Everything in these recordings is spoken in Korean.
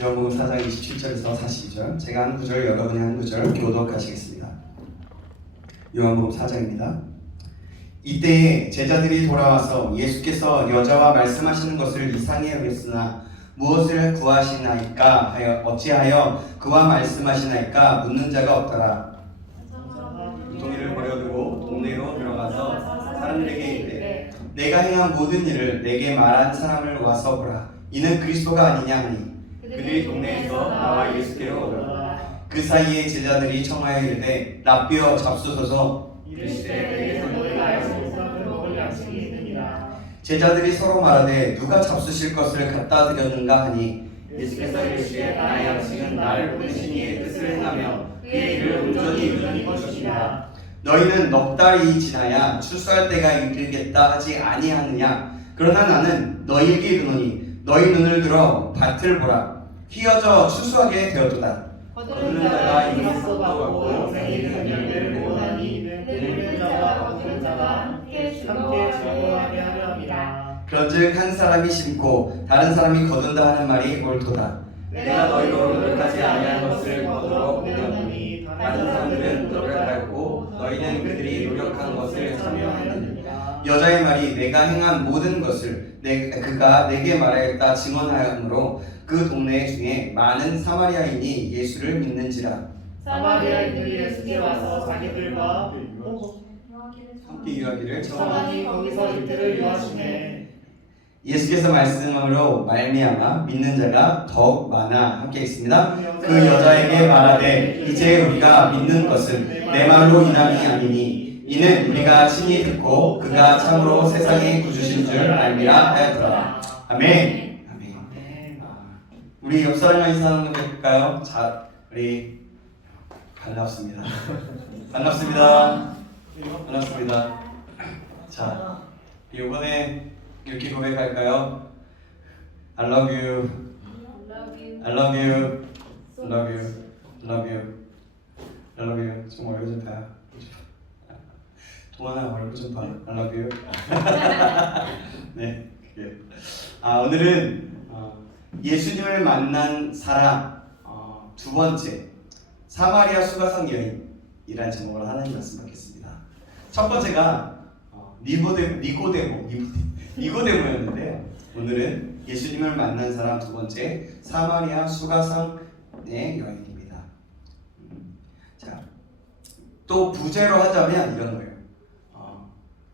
요한복음 4장 27절에서 42절, 제가 한 구절, 여러분이 한 구절 교독하시겠습니다. 요한복음 4장입니다. 이때에 제자들이 돌아와서 예수께서 여자와 말씀하시는 것을 이상히 여겼으나 무엇을 구하시나이까 하여 어찌하여 그와 말씀하시나이까 묻는 자가 없더라. 동이를 버려두고 동네로 들어가서 사람들에게 이르되 내가 행한 모든 일을 내게 말한 사람을 와서 보라. 이는 그리스도가 아니냐 하니 그들이 동네에서 나와 예수께로 오더라. 그 사이에 제자들이 청하여 이르되 랍비여 잡수소서. 제자들이 서로 말하되 누가 잡수실 것을 갖다 드렸는가 하니 예수께서 이르시되 나의 양식은 나를 보내신 이의 뜻을 행하며 그의 일을 온전히 이루는 것이니라. 너희는 넉 달이 지나야 추수할 때가 이르겠다 하지 아니하느냐. 그러나 나는 너희에게 이르노니 너희 눈을 들어 밭을 보라. 휘어져 추수하게 되었도다. 거두는 자가 이미 쏟아받고 영생에 이르는 열매를 보나니 듣는 자와 거두는 자가 함께 즐거워하게 하려 함이라. 그런즉 한 사람이 심고 다른 사람이 거둔다 하는 말이 옳도다. 내가 너희로 노력하지 아니한 것을 거두어 보내노니 다른 사람들은 너를 밟고 너희는 그들이 노력한 것을 참여하느니라. 여자의 말이 내가 행한 모든 것을 그가 내게 말하였다 증언하므로 그 동네 중에 많은 사마리아인이 예수를 믿는지라. 사마리아인들이 예수께 와서 자기들과 함께 유하기를 청하니 거기서 이들을 유하시네. 예수께서 말씀으로 말미암아 믿는 자가 더욱 많아. 함께 있습니다. 그 여자에게 말하되 이제 우리가 믿는 것은 내 말로 인함이 아니니 이는 우리가 친히 듣고 그가 참으로 세상의 구주신 줄 알미라 하였더라. 아멘. 우리 옆 사람과 인사하는 거 될까요? 자, 우리 반갑습니다. 반갑습니다. 반갑습니다. 자, 이번에 이렇게 고백할까요? I love you. I love you. I love you. I love you. I love you. 좀 얼굴 좀 봐요. 동안아 얼굴 좀 봐. I love you. 네, 그게. 오늘은 예수님을 만난 사람 두 번째 사마리아 수가성 여인이라는 제목으로 하나님 말씀 받겠습니다. 첫 번째가 니고데모였는데요. 오늘은 예수님을 만난 사람 두 번째 사마리아 수가성의 여인입니다. 자, 또 부제로 하자면 이런 거예요.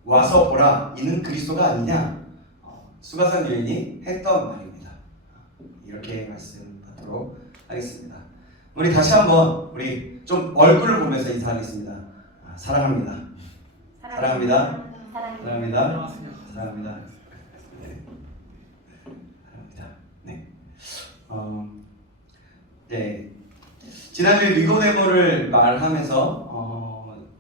와서 보라, 이는 그리스도가 아니냐. 수가성 여인이 했던 말입니다. 이렇게 말씀받도록 하겠습니다. 우리 다시 한번 우리 좀 얼굴을 보면서 인사하겠습니다. 사랑합니다. 사랑합니다. 사랑합니다. 사랑합니다. 네. 사랑합니다. 네. 네. 지난주에 니고데모를 말하면서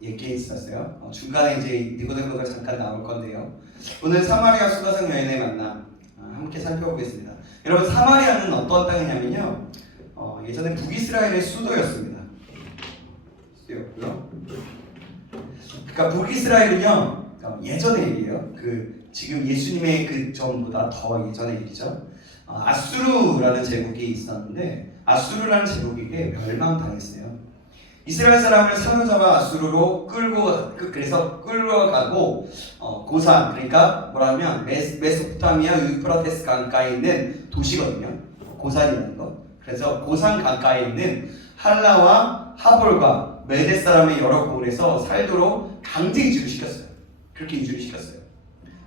얘기했었어요. 중간에 이제 니고데모가 잠깐 나올 건데요. 오늘 사마리아 수가성 여인의 만남 함께 살펴보겠습니다. 여러분, 사마리아는 어떤 땅이냐면요, 예전에 북이스라엘의 수도였습니다. 수도였고요. 그러니까 북이스라엘은요, 예전의 일이에요. 지금 예수님의 그 전보다 더 예전의 일이죠. 아수르라는 제국이 있었는데 아수르라는 제국에게 멸망당했어요. 이스라엘 사람을 사로잡아 아수르로 그래서 끌고 가고 고산, 그러니까 뭐라면 메소포타미아 유프라테스 강가에 있는 도시거든요. 고산이라는 것. 그래서 고산 가까이에 있는 할라와 하볼과 메대 사람의 여러 고을에서 살도록 강제 이주를 시켰어요. 그렇게 이주를 시켰어요.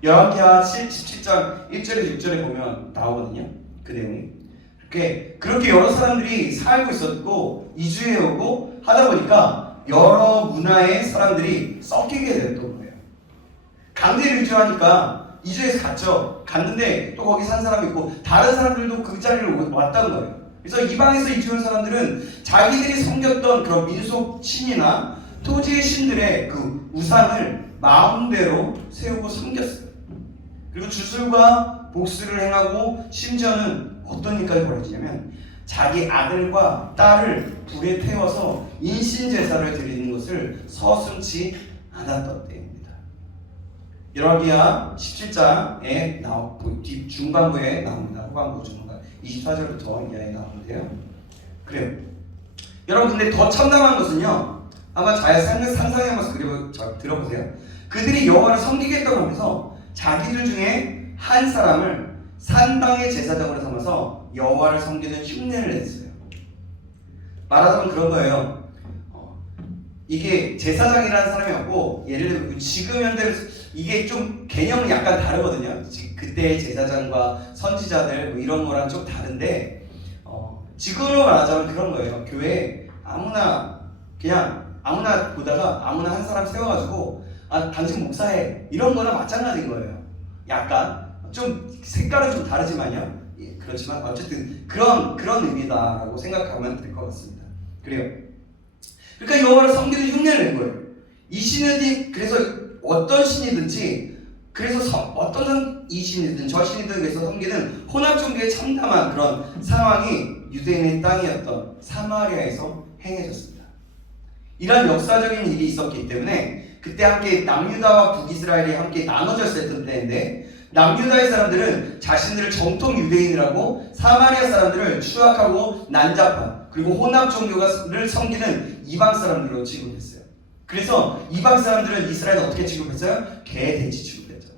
열왕기하 17장 1절에서 6절에 보면 나오거든요. 그 내용이. 그렇게 여러 사람들이 살고 있었고 이주해오고 하다 보니까 여러 문화의 사람들이 섞이게 됐던 거예요. 강제로 이주하니까 이주해서 갔죠. 갔는데 또 거기 산 사람이 있고 다른 사람들도 그 자리를 왔다는 거예요. 그래서 이방에서 이주한 사람들은 자기들이 섬겼던 그런 민속 신이나 토지의 신들의 그 우상을 마음대로 세우고 섬겼어요. 그리고 주술과 복수를 행하고 심지어는 어떤 일까지 벌어지냐면 자기 아들과 딸을 불에 태워서 인신제사를 드리는 것을 서슴지 않았던 때입니다. 열왕기하 17장에 중반부에 나옵니다. 후반부 중반 24절부터 이야기 나오는데요. 그래요. 여러분 근데 더 참담한 것은요. 아마 잘 상상해봐서 그리고 들어보세요. 그들이 여호와를 섬기겠다고 하면서 자기들 중에 한 사람을 산당의 제사장으로 삼아서 여호와를 섬기는 흉내를 냈어요. 말하자면 그런 거예요. 이게 제사장이라는 사람이었고, 예를 들면 지금 현대로 이게 좀 개념은 약간 다르거든요. 그때의 제사장과 선지자들 뭐 이런 거랑 좀 다른데, 지금으로 말하자면 그런 거예요. 교회에 그냥 아무나 보다가 아무나 한 사람 세워가지고 당신 목사해 이런 거랑 마찬가지인 거예요. 약간 좀 색깔은 좀 다르지만요. 예, 그렇지만 어쨌든 그런 의미다라고 생각하면 될 것 같습니다. 그래요. 그러니까 여호와를 섬기는 흉내를 낸 거예요. 이 신이든 그래서 어떤 신이든지 이 신이든 저 신이든 그래서 섬기는 혼합 종교의 참담한 그런 상황이 유대인의 땅이었던 사마리아에서 행해졌습니다. 이런 역사적인 일이 있었기 때문에 그때 함께 남유다와 북이스라엘이 함께 나눠졌을 때인데 남유다의 사람들은 자신들을 정통 유대인이라고 사마리아 사람들을 추악하고 난잡한 그리고 혼합 종교를 섬기는 이방 사람들로 취급했어요. 그래서 이방 사람들은 이스라엘을 어떻게 취급했어요? 개, 돼지 취급했죠.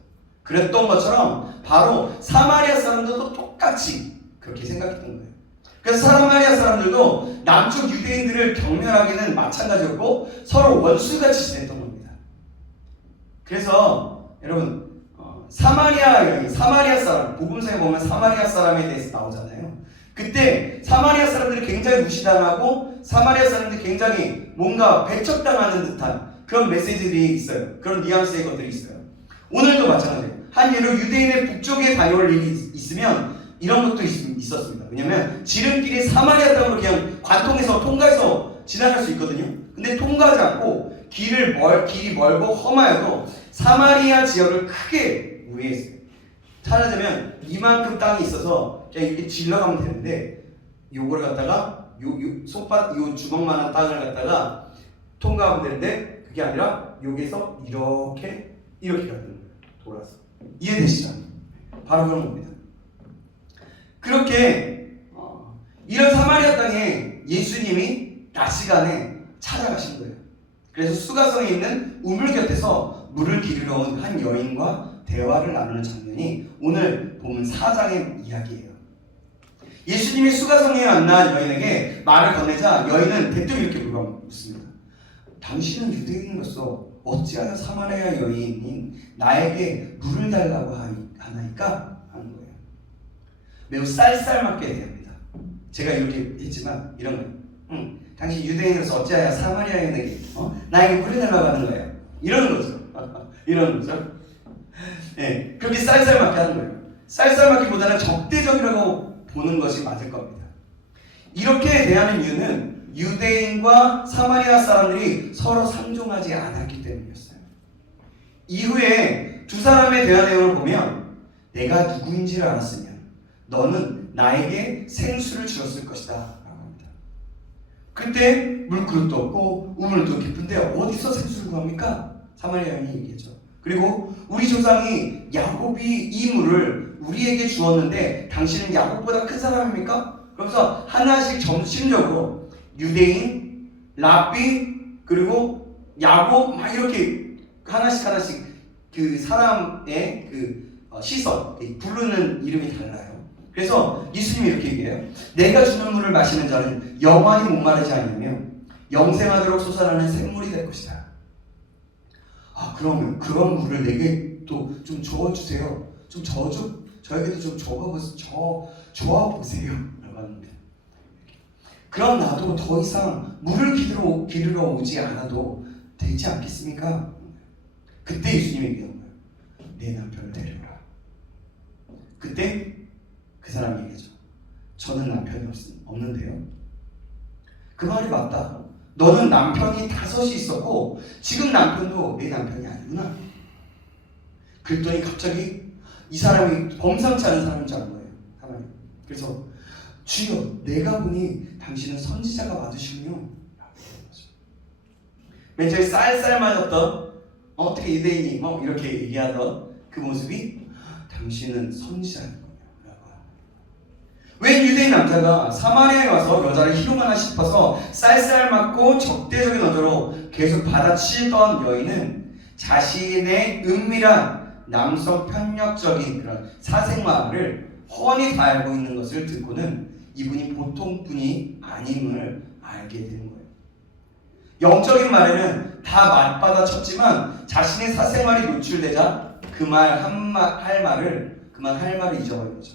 그랬던 것처럼 바로 사마리아 사람들도 똑같이 그렇게 생각했던 거예요. 그래서 사마리아 사람들도 남쪽 유대인들을 경멸하기는 마찬가지였고 서로 원수같이 지냈던 겁니다. 그래서 여러분 사마리아 사람 복음서에 보면 사마리아 사람에 대해서 나오잖아요. 그때 사마리아 사람들이 굉장히 무시당하고 사마리아 사람들이 굉장히 뭔가 배척당하는 듯한 그런 메시지들이 있어요. 그런 뉘앙스의 것들이 있어요. 오늘도 마찬가지예요. 한 예로 유대인의 북쪽에 다녀올 일이 있으면 이런 것도 있었습니다. 왜냐면 지름길이 사마리아 땅으로 그냥 통과해서 지나갈 수 있거든요. 근데 통과하지 않고 길이 멀고 험하여도 사마리아 지역을 크게 우회했어요. 찾아자면 이만큼 땅이 있어서 그냥 이렇게 질러가면 되는데 요거를 갖다가 요 주먹만한 땅을 갖다가 통과하면 되는데 그게 아니라 여기서 이렇게 가는 거예요. 돌아서. 이해되시죠? 바로 그런 겁니다. 그렇게 이런 사마리아 땅에 예수님이 낮 시간에 찾아가신 거예요. 그래서 수가성에 있는 우물 곁에서 물을 기르러 온 한 여인과 대화를 나누는 장면이 오늘 보면 4장의 이야기예요. 예수님이 수가성에 만난 여인에게 말을 건네자 여인은 대뜸 이렇게 물어묻습니다. 당신은 유대인으로서 어찌하여 사마리아 여인인 나에게 물을 달라고 하나이까? 하는 거예요. 매우 쌀쌀맞게 대합니다. 제가 이렇게 했지만 이런 거예요. 당신 유대인으로서 어찌하여 사마리아 여인에게 나에게 물을 달라고 하는 거예요. 이러는 거죠. 이러는 거죠. 네, 그렇게 쌀쌀맞게 하는 거예요. 쌀쌀맞기보다는 적대적이라고 보는 것이 맞을 겁니다. 이렇게 대하는 이유는 유대인과 사마리아 사람들이 서로 상종하지 않았기 때문이었어요. 이후에 두 사람의 대화 내용을 보면 내가 누구인지를 알았으면 너는 나에게 생수를 주었을 것이다 라고 합니다. 그때 물그릇도 없고 우물도 깊은데 어디서 생수를 구합니까? 사마리아 여인이 얘기했죠. 그리고 우리 조상이 야곱이 이 물을 우리에게 주었는데 당신은 야곱보다 큰 사람입니까? 그러면서 하나씩 점심적으로 유대인, 랍비, 그리고 야곱 막 이렇게 하나씩 그 사람의 그 시선, 부르는 이름이 달라요. 그래서 예수님이 이렇게 얘기해요. 내가 주는 물을 마시는 자는 영원히 목마르지 않으며 영생하도록 솟아나는 샘물이 될 것이다. 그러면 그런 물을 내게 또 좀 저어주세요. 저에게도 좀 저어보세요. 라고 합니다. 그럼 나도 더 이상 물을 기르러 오지 않아도 되지 않겠습니까? 그때 예수님이 얘기한 거예요. 내 남편을 데려오라. 그때 그 사람이 얘기하죠. 저는 남편이 없는데요. 그 말이 맞다. 너는 남편이 5이 있었고 지금 남편도 내 남편이 아니구나. 그랬더니 갑자기 이 사람이 범상치 않은 사람인 줄 아는 거예요. 하나님. 그래서 주여 내가 보니 당신은 선지자가 맞으시군요. 라고 얘기하죠. 맨 처음에 쌀쌀 맞았던 어떻게 유대인이 이렇게 얘기하던 그 모습이 당신은 선지자인 거예요. 라고 합니다. 왜 옛 유대인 남자가 사마리아에 와서 여자를 희롱하나 싶어서 쌀쌀맞고 적대적인 어조로 계속 받아치던 여인은 자신의 은밀한 남성 편력적인 그런 사생활을 훤히 다 알고 있는 것을 듣고는 이분이 보통 분이 아님을 알게 되는 거예요. 영적인 말에는 다 맞받아 쳤지만 자신의 사생활이 노출되자 할 말을 잊어버린 거죠.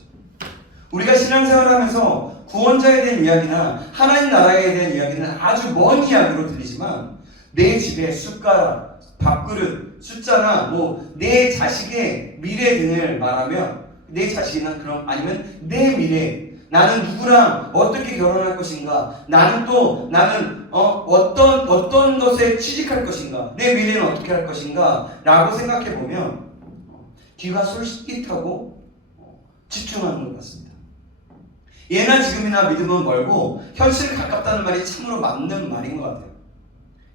우리가 신앙생활을 하면서 구원자에 대한 이야기나 하나님 나라에 대한 이야기는 아주 먼 이야기로 들리지만 내 집에 숟가락, 밥그릇, 숫자나 내 자식의 미래 등을 말하면 내 자식이나 그럼 아니면 내 미래, 나는 누구랑 어떻게 결혼할 것인가, 나는 어떤 것에 취직할 것인가, 내 미래는 어떻게 할 것인가 라고 생각해 보면 귀가 솔깃하고 집중하는 것 같습니다. 예나 지금이나 믿음은 멀고 현실 가깝다는 말이 참으로 맞는 말인 것 같아요.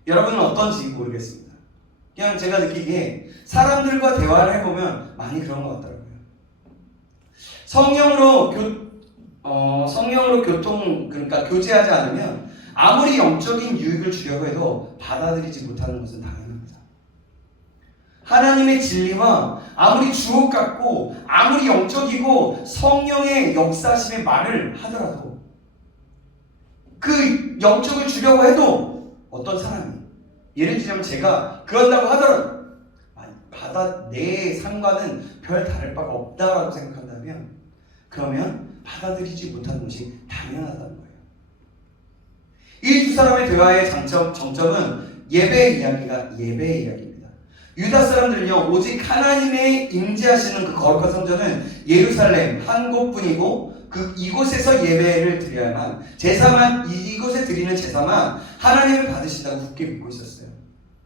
여러분은 어떤지 모르겠습니다. 그냥 제가 느끼기에 사람들과 대화를 해보면 많이 그런 것 같더라고요. 성령으로 교제하지 않으면 아무리 영적인 유익을 주려고 해도 받아들이지 못하는 것은 당연합니다. 하나님의 진리와 아무리 주옥 같고 아무리 영적이고 성령의 역사심의 말을 하더라도 그 영적을 주려고 해도 어떤 사람이 예를 들자면 제가 그런다고 하더라도 내 삶과는 별 다를 바가 없다라고 생각한다면 그러면 받아들이지 못하는 것이 당연하다는 거예요. 이 두 사람의 대화의 정점은 예배의 이야기입니다. 유다 사람들은요 오직 하나님의 임재하시는 그 거룩한 성전은 예루살렘 한 곳뿐이고 이곳에서 예배를 드려야만 이곳에 드리는 제사만 하나님을 받으신다고 굳게 믿고 있었어요.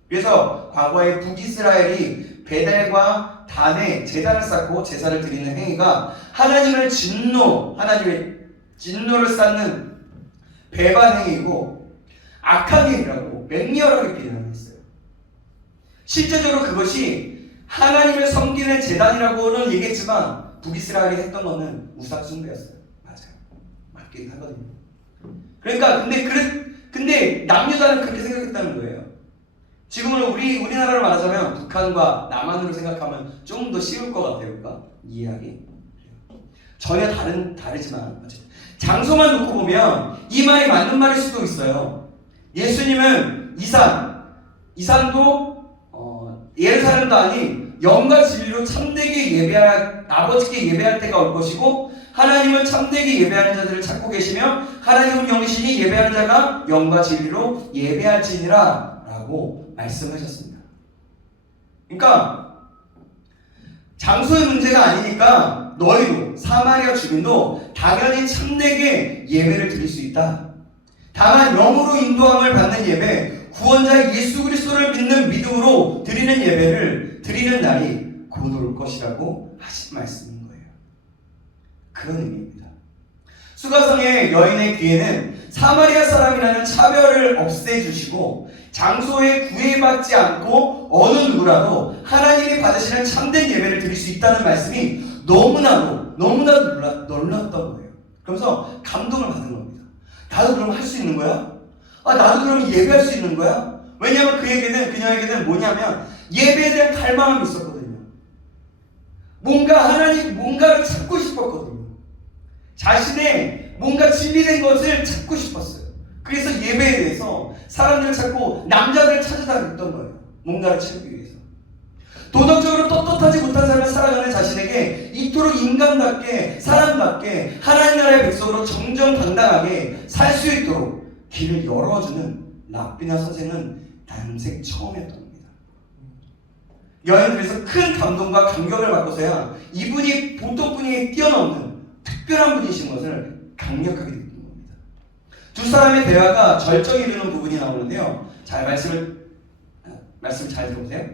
그래서 과거에 북이스라엘이 베델과 단에 제단을 쌓고 제사를 드리는 행위가 하나님의 진노를 쌓는 배반 행위고 악한 행위라고 맹렬하게 비난했어요. 실제적으로 그것이 하나님을 섬기는 제단이라고는 얘기했지만 북이스라엘이 했던 거는 우상 숭배였어요. 맞아요. 맞긴 하거든요. 그러니까 근데 남유다는 그렇게 생각했다는 거예요. 지금은 우리나라를 말하자면 북한과 남한으로 생각하면 좀 더 쉬울 것 같아요. 그러니까 이해하기 전혀 다르지만 어쨌든 장소만 놓고 보면 이 말이 맞는 말일 수도 있어요. 예수님은 이산도 예루살렘도 아닌 영과 진리로 참되게 아버지께 예배할 때가 올 것이고 하나님은 참되게 예배하는 자들을 찾고 계시며 하나님은 영이시니 예배하는 자가 영과 진리로 예배할지니라 라고 말씀하셨습니다. 그러니까 장소의 문제가 아니니까 너희도 사마리아 주민도 당연히 참되게 예배를 드릴 수 있다. 다만 영으로 인도함을 받는 예배, 구원자 예수 그리스도를 믿는 믿음으로 드리는 예배를 드리는 날이 곧 올 것이라고 하신 말씀인 거예요. 그런 의미입니다. 수가성의 여인의 귀에는 사마리아 사람이라는 차별을 없애주시고 장소에 구애받지 않고 어느 누구라도 하나님이 받으시는 참된 예배를 드릴 수 있다는 말씀이 너무나도 놀랐던 거예요. 그러면서 감동을 받은 겁니다. 나도 그럼 할 수 있는 거야? 나도 그럼 예배할 수 있는 거야? 왜냐하면 그녀에게는 뭐냐면 예배에 대한 갈망함이 있었거든요. 뭔가를 찾고 싶었거든요. 자신의 뭔가 진리된 것을 찾고 싶었어요. 그래서 예배에 대해서 사람들을 찾고 남자들을 찾아다녔던 거예요. 뭔가를 찾기 위해서. 도덕적으로 떳떳하지 못한 삶을 살아가는 자신에게 이토록 인간답게 사람답게 하나님 나라의 백성으로 정정당당하게 살 수 있도록 길을 열어주는 랍비나 선생은 난생 처음이었던 겁니다. 여인 그래서 큰 감동과 감격을 받고서야 이분이 보통 분이 뛰어넘는 특별한 분이신 것을 강력하게 느낀 겁니다. 두 사람의 대화가 절정에 이르는 부분이 나오는데요. 말씀 잘 들어보세요.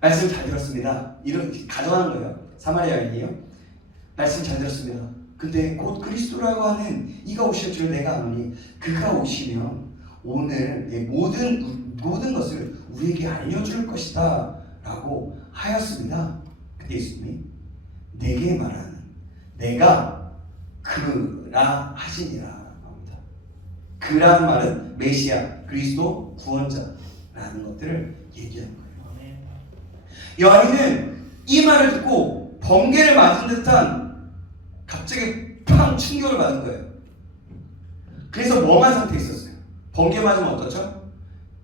말씀 잘 들었습니다. 이런 가정하는 거예요. 사마리아 여인이에요. 말씀 잘 들었습니다. 근데 곧 그리스도라고 하는 이가 오실 줄 내가 아노니 그가 오시면 오늘 내 모든 것을 우리에게 알려줄 것이다 라고 하였습니다. 그때 예수님이 내게 말하는 내가 그라 하시니라 합니다. 그라는 말은 메시아, 그리스도, 구원자라는 것들을 얘기하는 거예요. 여인은 이 말을 듣고 번개를 맞은 듯한 갑자기 팡 충격을 받은 거예요. 그래서 멍한 상태에 있었어요. 번개 맞으면 어떻죠?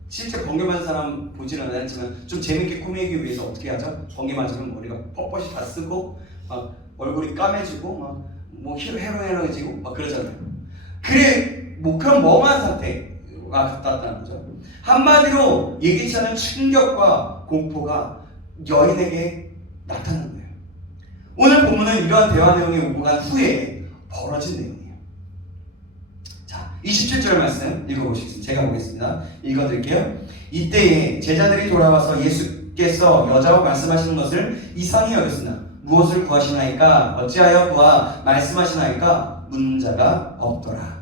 실제 번개 맞은 사람 보지는 않았지만 좀 재밌게 꾸미기 위해서 어떻게 하죠? 번개 맞으면 머리가 뻣뻣이 다 쓰고 막 얼굴이 까매지고 막 뭐 헤로헤로해지고 막 그러잖아요. 그래 뭐 그런 멍한 상태가 같다는 거죠. 한마디로 예기치 않은 충격과 공포가 여인에게 나타난 거예요. 오늘 본문은 이러한 대화 내용이 오고 간 후에 벌어진 내용이에요. 자, 27절 말씀 읽어보시겠습니다. 제가 보겠습니다. 읽어드릴게요. 이때에 제자들이 돌아와서 예수께서 여자와 말씀하시는 것을 이상히 여겼으나 무엇을 구하시나이까? 어찌하여 그와 말씀하시나이까? 묻는 자가 없더라.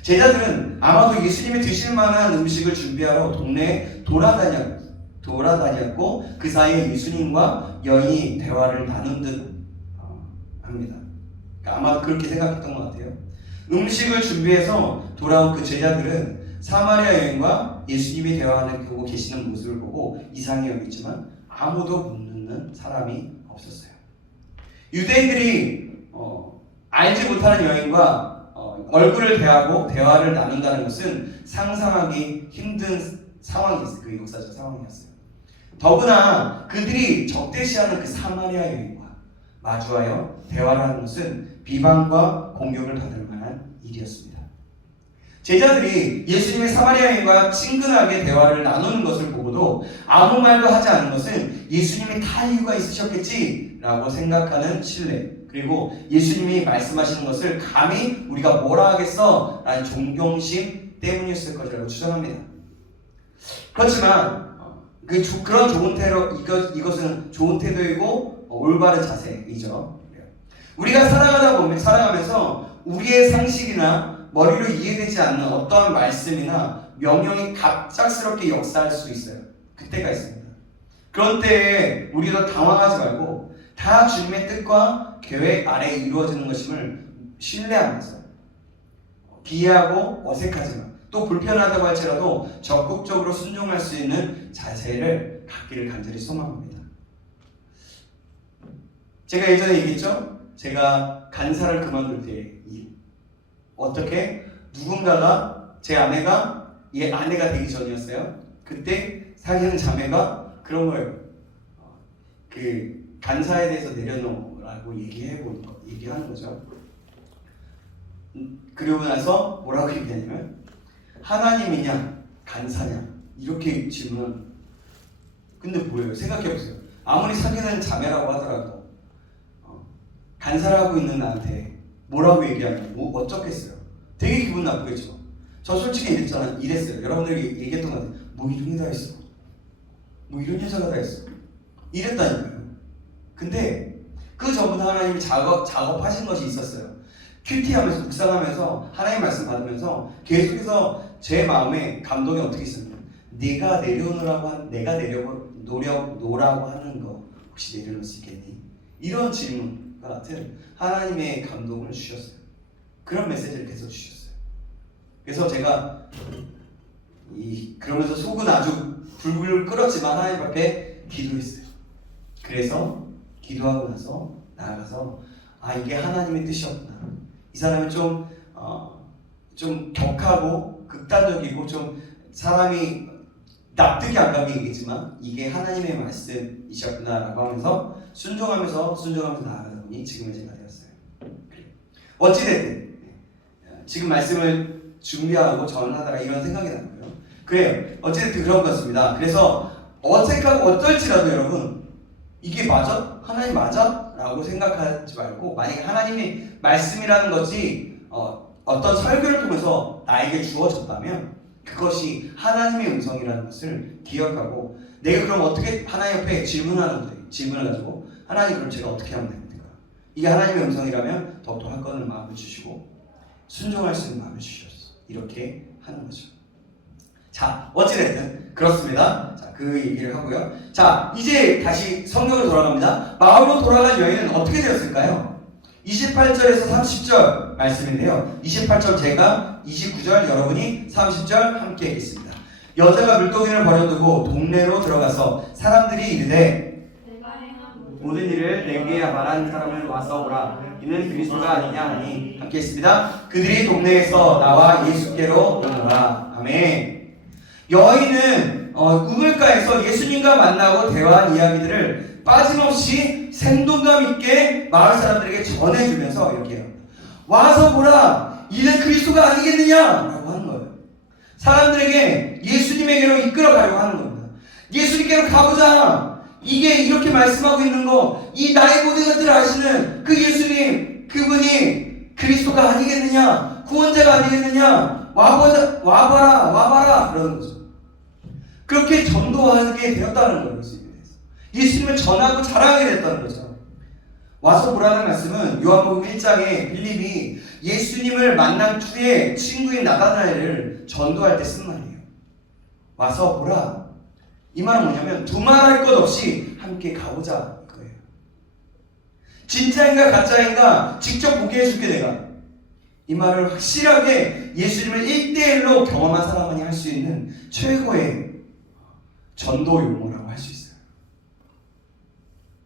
제자들은 아마도 예수님이 드실 만한 음식을 준비하러 동네에 돌아다녔고 그 사이에 예수님과 여인이 대화를 나눈 듯 합니다. 그러니까 아마 그렇게 생각했던 것 같아요. 음식을 준비해서 돌아온 그 제자들은 사마리아 여인과 예수님이 대화하고 계시는 모습을 보고 이상히 여겼지만 아무도 묻는 사람이 없었어요. 유대인들이 알지 못하는 여인과 얼굴을 대하고 대화를 나눈다는 것은 상상하기 힘든 상황이었어요. 그 역사적 상황이었어요. 더구나 그들이 적대시하는 그 사마리아 여인과 마주하여 대화를 하는 것은 비방과 공격을 받을 만한 일이었습니다. 제자들이 예수님의 사마리아 여인과 친근하게 대화를 나누는 것을 보고도 아무 말도 하지 않은 것은 예수님이 다 이유가 있으셨겠지라고 생각하는 신뢰, 그리고 예수님이 말씀하시는 것을 감히 우리가 뭐라 하겠어? 라는 존경심 때문이었을 것이라고 추정합니다. 그렇지만 그런 좋은 태도, 이것은 좋은 태도이고 올바른 자세이죠. 우리가 살아가면서 우리의 상식이나 머리로 이해되지 않는 어떠한 말씀이나 명령이 갑작스럽게 역사할 수 있어요. 그때가 있습니다. 그런 때에 우리도 당황하지 말고 다 주님의 뜻과 계획 아래에 이루어지는 것임을 신뢰하면서 기이하고 어색하지만 또 불편하다고 할지라도 적극적으로 순종할 수 있는 자세를 갖기를 간절히 소망합니다. 제가 예전에 얘기했죠? 제가 간사를 그만둘 때 어떻게 누군가가 제 아내가 얘 아내가 되기 전이었어요. 그때 사귀는 자매가 그런 거예요. 그 간사에 대해서 내려놓으라고 얘기하는 거죠. 그리고 나서 뭐라고 얘기하냐면 하나님이냐 간사냐 이렇게 질문을. 근데 뭐예요? 생각해보세요. 아무리 사귀는 자매라고 하더라도 간사라고 있는 나한테 뭐라고 얘기하면 뭐 어쩌겠어요? 되게 기분 나쁘겠죠. 저 솔직히 이랬어요. 여러분들이 얘기했던 것 같아요. 뭐 이런 게 다 있어. 뭐 이런 여자가 다 있어. 이랬다니까요. 근데 그 전부터 하나님이 작업하신 것이 있었어요. 큐티하면서 묵상하면서 하나님 말씀 받으면서 계속해서 제 마음에 감동이 어떻게 있었냐면 내가 내려놓으라고 하는 거 혹시 내려놓을 수 있겠니? 이런 질문과 같은 하나님의 감동을 주셨어요. 그런 메시지를 계속 주셨어요. 그래서 제가 그러면서 속은 아주 불불 끓었지만 하나님 앞에 기도했어요. 그래서 기도하고 나서 나아가서 이게 하나님의 뜻이었구나. 이 사람은 좀 격하고 극단적이고 좀 사람이 납득이 안 가게 얘기했지만 이게 하나님의 말씀이셨구나라고 하면서 순종하면서 나아가다 보니 지금의 제가 되었어요. 어찌됐든 지금 말씀을 준비하고 전하다가 이런 생각이 나는 거예요. 그래요. 어찌됐든 그런 것 같습니다. 그래서 어색하고 어떨지라도 여러분 이게 맞아? 하나님 맞아? 라고 생각하지 말고 만약에 하나님이 말씀이라는 것이 어떤 설교를 통해서 나에게 주어졌다면 그것이 하나님의 음성이라는 것을 기억하고 내가 그럼 어떻게 하나님 옆에 질문을 가지고 하나님 그럼 제가 어떻게 하면 됩니까? 이게 하나님의 음성이라면 더욱더 확건을 마음을 주시고 순종할 수 있는 마음을 주셨어. 이렇게 하는 거죠. 자, 어찌됐든 그렇습니다. 자, 그 얘기를 하고요. 자, 이제 다시 성경으로 돌아갑니다. 마을로 돌아간 여인은 어떻게 되었을까요? 28절에서 30절 말씀인데요. 28절 제가, 29절 여러분이, 30절 함께 읽겠습니다. 여자가 물고기를 버려두고 동네로 들어가서 사람들이 이르되 내가 행한 모든 일을 내게 말한 사람을 와서 보라. 이는 그리스도가 아니냐 하니 함께 했습니다. 그들이 동네에서 나와 예수께로 오노라. 아멘. 여인은 우물가에서 예수님과 만나고 대화한 이야기들을 빠짐없이 생동감 있게 마을 사람들에게 전해주면서 이렇게 해요. 와서 보라. 이는 그리스도가 아니겠느냐라고 하는 거예요. 사람들에게 예수님에게로 이끌어가려고 하는 겁니다. 예수님께로 가보자. 이게 이렇게 말씀하고 있는 거, 이 나의 모든 것들을 아시는 그 예수님, 그분이 그리스도가 아니겠느냐, 구원자가 아니겠느냐, 와봐라 그러는 거죠. 그렇게 전도하게 되었다는 거예요. 예수님을 전하고 자랑하게 됐다는 거죠. 와서 보라는 말씀은 요한복음 1장에 빌립이 예수님을 만난 후에 친구인 나다나엘을 전도할 때 쓴 말이에요. 와서 보라. 이 말은 뭐냐면 두말할 것 없이 함께 가보자 이거예요. 진짜인가 가짜인가 직접 보게 해줄게 내가. 이 말을 확실하게 예수님을 1대1로 경험한 사람만이 할 수 있는 최고의 전도 용어라고 할 수 있어요.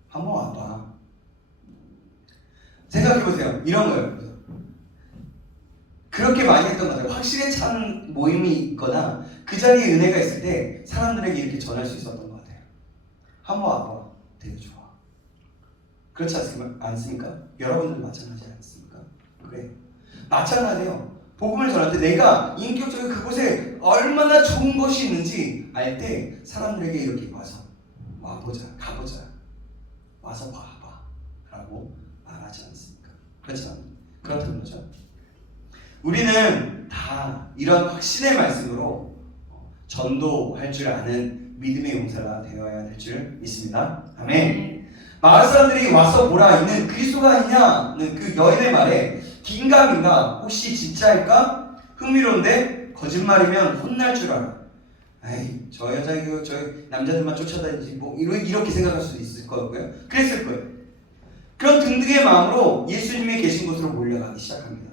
한번 와봐. 생각해보세요. 이런 거예요. 그렇게 많이 했던 것 같아요. 확실히 찬 모임이 있거나 그 자리에 은혜가 있을 때 사람들에게 이렇게 전할 수 있었던 것 같아요. 한번 와봐. 되게 좋아. 그렇지 않습니까? 여러분들도 마찬가지지 않습니까? 그래. 마찬가지예요. 복음을 전할 때 내가 인격적으로 그곳에 얼마나 좋은 것이 있는지 알 때 사람들에게 이렇게 와보자, 가보자, 와서 봐봐 라고 말하지 않습니까? 그렇죠? 그렇다는 거죠. 우리는 다 이런 확신의 말씀으로 전도할 줄 아는 믿음의 용사가 되어야 될 줄 믿습니다. 아멘. 마을 사람들이 와서 보라. 이는 그리스도가 아니냐는 그 여인의 말에 긴가민가, 혹시 진짜일까? 흥미로운데 거짓말이면 혼날 줄 알아. 에이, 저 여자 이거 저 남자들만 쫓아다니지 뭐 이렇게 생각할 수도 있을 거고요. 그랬을 거예요. 그런 등등의 마음으로 예수님이 계신 곳으로 몰려가기 시작합니다.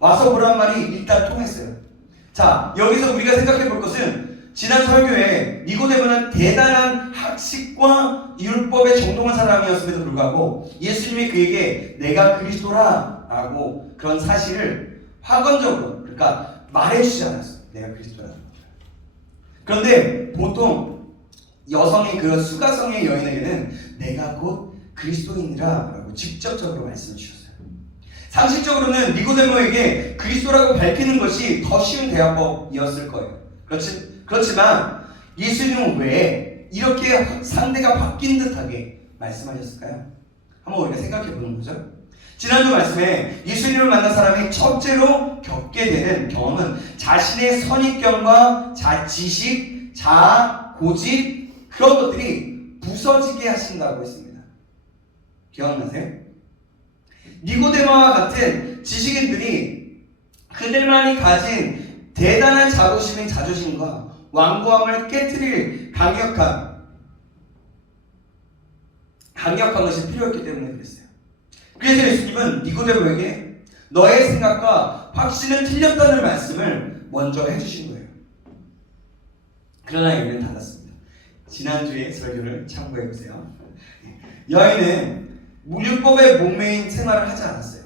와서 보란 말이 일단 통했어요. 자, 여기서 우리가 생각해 볼 것은 지난 설교에 니고데모는 대단한 학식과 율법에 정통한 사람이었음에도 불구하고 예수님이 그에게 내가 그리스도라 라고 그런 사실을 확언적으로 그러니까 말해주지 않았어요. 내가 그리스도라는 걸. 그런데 보통 여성의 그 수가성의 여인에게는 내가 곧 그리스도인이라 라고 직접적으로 말씀을 주셨어요. 상식적으로는 니고데모에게 그리스도라고 밝히는 것이 더 쉬운 대화법이었을 거예요. 그렇지만 예수님은 왜 이렇게 상대가 바뀐 듯하게 말씀하셨을까요? 한번 우리가 생각해 보는 거죠. 지난주 말씀에 예수님을 만난 사람이 첫째로 겪게 되는 경험은 자신의 선입견과 지식, 자아, 고집 그런 것들이 부서지게 하신다고 했습니다. 기억나세요? 니고데모와 같은 지식인들이 그들만이 가진 대단한 자존심과 완고함을 깨트릴 강력한 것이 필요했기 때문에 그랬어요. 그래서 예수님은 니고데모에게 너의 생각과 확신은 틀렸다는 말씀을 먼저 해주신 거예요. 그러나 여기는 달랐습니다. 지난주에 설교를 참고해보세요. 여인은 율법에 목매인 생활을 하지 않았어요.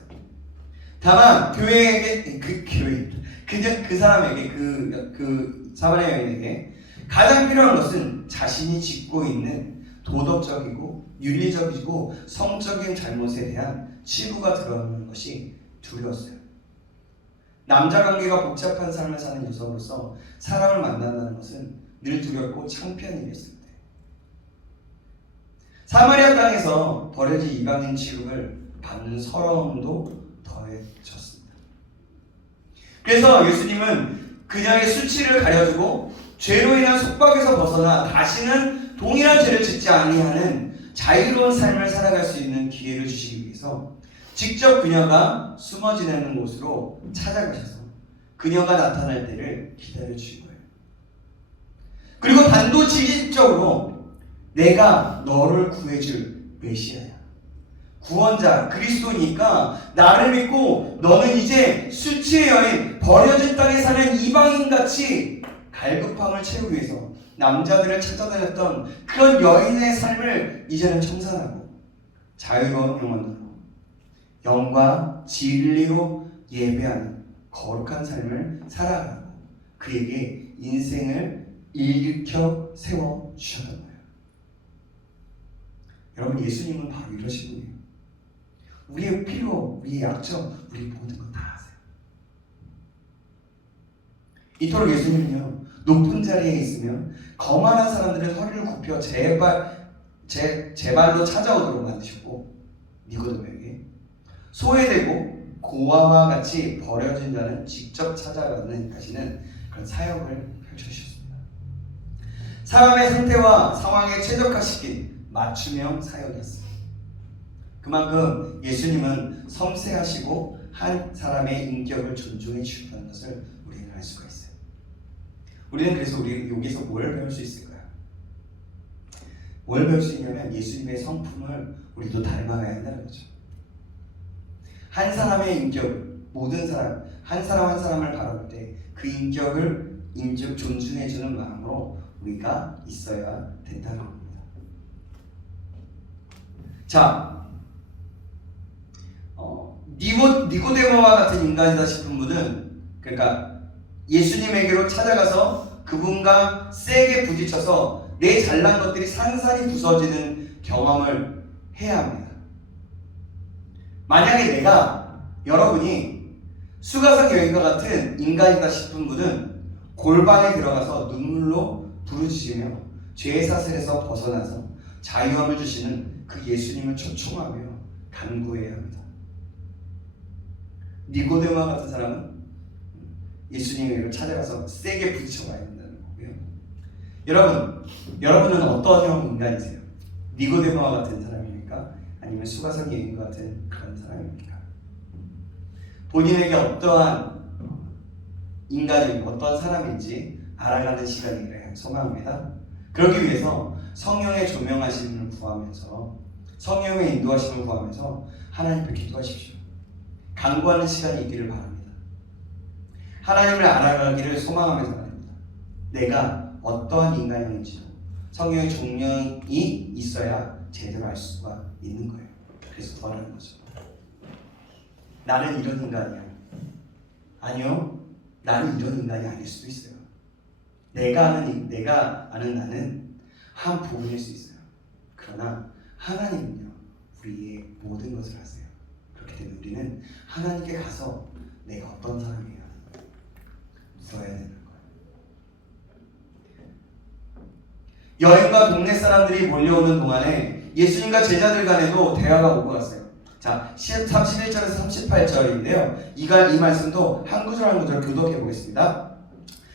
다만 교회에게 그 사람에게 그 사마리아 여인에게 가장 필요한 것은 자신이 짓고 있는 도덕적이고 윤리적이고 성적인 잘못에 대한 치부가 드러나는 것이 두려웠어요. 남자 관계가 복잡한 삶을 사는 여성으로서 사람을 만난다는 것은 늘 두렵고 창피한 일이었습니다. 사마리아 땅에서 버려진 이방인 취급을 받는 서러움도 더해졌습니다. 그래서 예수님은 그녀의 수치를 가려주고 죄로 인한 속박에서 벗어나 다시는 동일한 죄를 짓지 아니하는 자유로운 삶을 살아갈 수 있는 기회를 주시기 위해서 직접 그녀가 숨어 지내는 곳으로 찾아가셔서 그녀가 나타날 때를 기다려 주신 거예요. 그리고 단도직입적으로 내가 너를 구해줄 메시아야, 구원자 그리스도니까 나를 믿고 너는 이제 수치의 여인 버려진 땅에 사는 이방인같이 갈급함을 채우기 위해서 남자들을 찾아다녔던 그런 여인의 삶을 이제는 청산하고 자유로운 영혼으로 영과 진리로 예배하는 거룩한 삶을 살아가고 그에게 인생을 일으켜 세워주셨던 거예요. 여러분, 예수님은 바로 이러신 분이에요. 우리의 필요, 우리의 약점, 우리 모든 것 다 아세요. 이토록 예수님은요, 높은 자리에 있으면 거만한 사람들은 허리를 굽혀 제 발로 찾아오도록 만드셨고, 니고데모에게 소외되고 고아와 같이 버려진 자는 직접 찾아가는 하시는 그런 사역을 펼쳐주셨습니다. 사람의 상태와 상황에 최적화시킨 맞춤형 사역이었습니다. 그만큼 예수님은 섬세하시고 한 사람의 인격을 존중해 주셨다는 것을 우리는 알 수가 있어요. 우리는 그래서 우리 여기서 뭘 배울 수 있을까요? 뭘 배울 수 있냐면 예수님의 성품을 우리도 닮아가야 한다는 거죠. 한 사람의 인격을 모든 사람 한 사람 한 사람을 바라볼 때 그 인격을 존중해주는 마음으로 우리가 있어야 된다는 겁니다. 자, 니고데모와 같은 인간이다 싶은 분은 그러니까 예수님에게로 찾아가서 그분과 세게 부딪혀서 내 잘난 것들이 산산이 부서지는 경험을 해야 합니다. 만약에 여러분이 수가성 여인과 같은 인간이다 싶은 분은 골방에 들어가서 눈물로 부르짖으며 죄의 사슬에서 벗어나서 자유함을 주시는 그 예수님을 초청하며 간구해야 합니다. 니고데모와 같은 사람은 예수님을 찾아가서 세게 부딪혀봐야 된다는 거고요. 여러분은 어떤 형 인간이세요? 니고데모와 같은 사람입니까? 아니면 수가성 여인과 같은 그런 사람입니까? 본인에게 어떠한 인간이 어떤 사람인지 알아가는 시간이기를 소망합니다. 그러기 위해서 성령의 조명하심을 구하면서 성령의 인도하심을 구하면서 하나님께 기도하십시오. 간구하는 시간이 있기를 바랍니다. 하나님을 알아가기를 소망하면서 말입니다. 내가 어떠한 인간형인지도 성령의 종령이 있어야 제대로 알 수가 있는 거예요. 그래서 도와라는 거죠. 나는 이런 인간이야. 아니요, 나는 이런 인간이 아닐 수도 있어요. 내가 아는 나는 한 부분일 수 있어요. 그러나 하나님은요, 우리의 모든 것을 아세요. 그렇기 때문에 우리는 하나님께 가서 내가 어떤 사람이야 물어야 되는 거예요. 여인과 동네 사람들이 몰려오는 동안에 예수님과 제자들 간에도 대화가 오고 갔어요. 자, 31절에서 38절인데요. 이 말씀도 한 구절 한 구절 교독해 보겠습니다.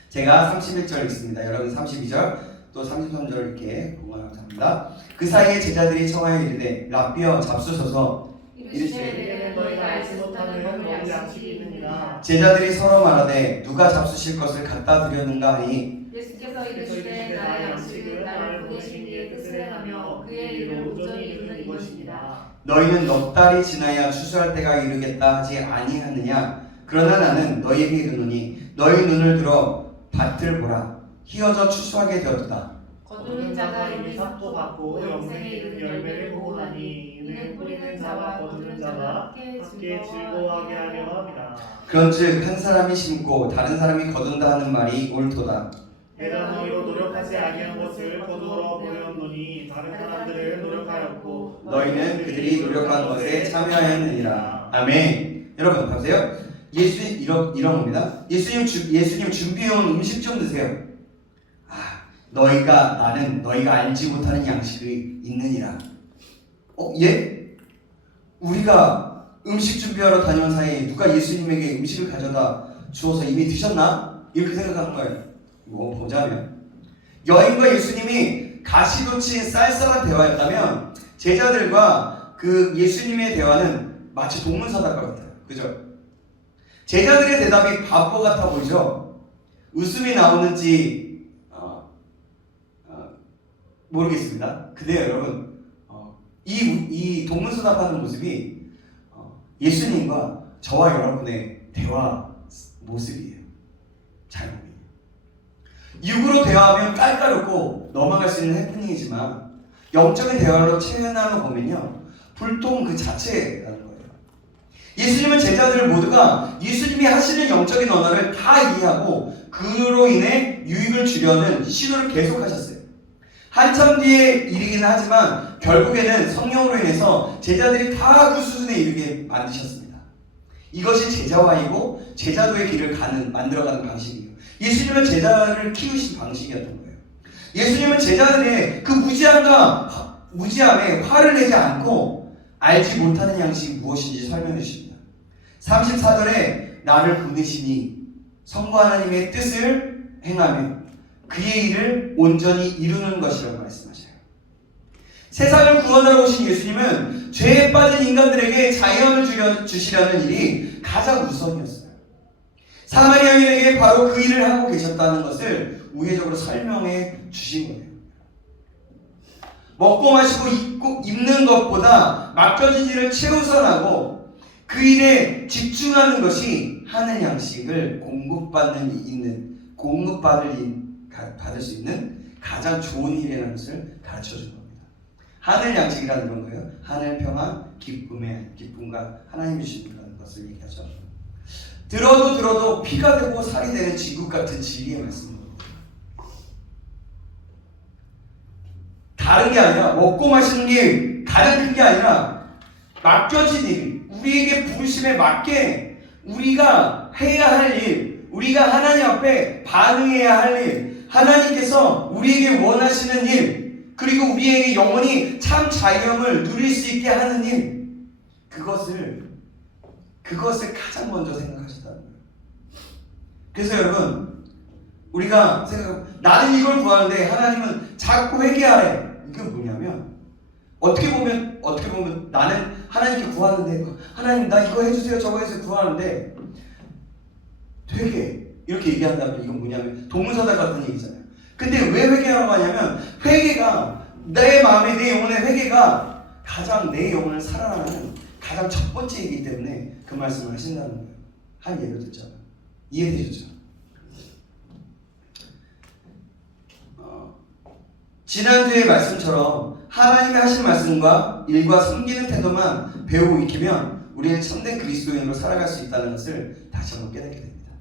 제가 31절 읽습니다. 여러분 32절 또 33절 이렇게 공부하고 합니다. 그 사이에 제자들이 청하여 이르되 라삐어 잡수셔서 이르시되 너희가 알지 못하는 너희 양식이 있느니라. 제자들이 서로 말하되 누가 잡수실 것을 갖다 드렸는가 하니 예수께서 이르시되 나의 양식은 나를 보내신 이의 뜻을 행하며 그의 일을 온전히 이루는 이것입니다. 너희는 넉 달이 지나야 추수할 때가 이르겠다 하지 아니하느냐. 그러나 나는 너희에게 이르노니 너희 눈을 들어 밭을 보라. 희어져 추수하게 되었도다. 거두는 자가 이미 삭도 받고 영생에 이른 열매를 보고 나니 이는 뿌리는 자와 거두는 자가 함께 즐거워하게 하려 함이라. 그런즉 한 사람이 심고 다른 사람이 거둔다 하는 말이 옳도다. 내가 너희로 노력하지 아니한 것을 거두어 보였노니 다른 사람들을 노력하였고 너희는 그들이 노력한 것에 참여하였느니라. 아멘. 여러분 보세요. 예수님 이런 겁니다. 예수님 준비해온 음식 좀 드세요. 나는 너희가 알지 못하는 양식이 있느니라. 예? 우리가 음식 준비하러 다녀온 사이에 누가 예수님에게 음식을 가져다 주어서 이미 드셨나? 이렇게 생각하는 거예요. 보자면 여인과 예수님이 가시돋친 쌀쌀한 대화였다면 제자들과 그 예수님의 대화는 마치 동문서답과 같아요. 그죠? 제자들의 대답이 바보 같아 보이죠? 웃음이 나오는지 모르겠습니다. 근데 여러분 이 동문서답하는 모습이 예수님과 저와 여러분의 대화 모습이에요. 잘 보면 육으로 대화하면 깔깔없고 넘어갈 수 있는 해프닝이지만 영적인 대화로 체험하는 보면요 불통 그 자체라는 거예요. 예수님은 제자들 모두가 예수님이 하시는 영적인 언어를 다 이해하고 그로 인해 유익을 주려는 시도를 계속하셨어요. 한참 뒤의 일이긴 하지만 결국에는 성령으로 인해서 제자들이 다 그 수준에 이르게 만드셨습니다. 이것이 제자화이고 제자도의 길을 만들어가는 방식이에요. 예수님은 제자를 키우신 방식이었던 거예요. 예수님은 제자들의 그 무지함에 화를 내지 않고 알지 못하는 양식이 무엇인지 설명해 주십니다. 34절에 나를 보내시니 성부 하나님의 뜻을 행하며 그의 일을 온전히 이루는 것이라고 말씀하셔요. 세상을 구원하러 오신 예수님은 죄에 빠진 인간들에게 자유함을 주시려는 일이 가장 우선이었어요. 사마리아 여인에게 바로 그 일을 하고 계셨다는 것을 우회적으로 설명해 주신 거예요. 먹고 마시고 입는 것보다 맡겨진 일을 최우선하고 그 일에 집중하는 것이 하늘 양식을 공급받을 수 있는 가장 좋은 일이라는 것을 가르쳐 준 겁니다. 하늘 양식이라는 그런 거예요. 하늘 평화, 기쁨과 하나님이 주신다는 것을 얘기하죠. 들어도 피가 되고 살이 되는 진국 같은 진리의 말씀입니다. 다른 게 아니라 먹고 마시는 게 가장 큰 게 아니라 맡겨진 일, 우리에게 부르심에 맞게 우리가 해야 할 일, 우리가 하나님 앞에 반응해야 할 일, 하나님께서 우리에게 원하시는 일, 그리고 우리에게 영원히 참 자유함을 누릴 수 있게 하는 일, 그것을 가장 먼저 생각하셨다는 거예요. 그래서 여러분, 우리가 나는 이걸 구하는데 하나님은 자꾸 회개하래. 이게 뭐냐면 어떻게 보면 나는 하나님께 구하는데 하나님 나 이거 해주세요 저거 해주세요 구하는데 회개 이렇게 얘기한다면 이건 뭐냐면 동문서답 같은 얘기잖아요. 근데 왜 회개하라고 하냐면 회개가 내 마음에 내 영혼의 회개가 가장 내 영혼을 살아나는 가장 첫 번째이기 때문에 그 말씀을 하신다는 거예요. 한 예를 듣자면 이해되셨죠? 지난주의 말씀처럼 하나님이 하신 말씀과 일과 섬기는 태도만 배우고 익히면 우리는 참된 그리스도인으로 살아갈 수 있다는 것을 다시 한번 깨닫게 됩니다.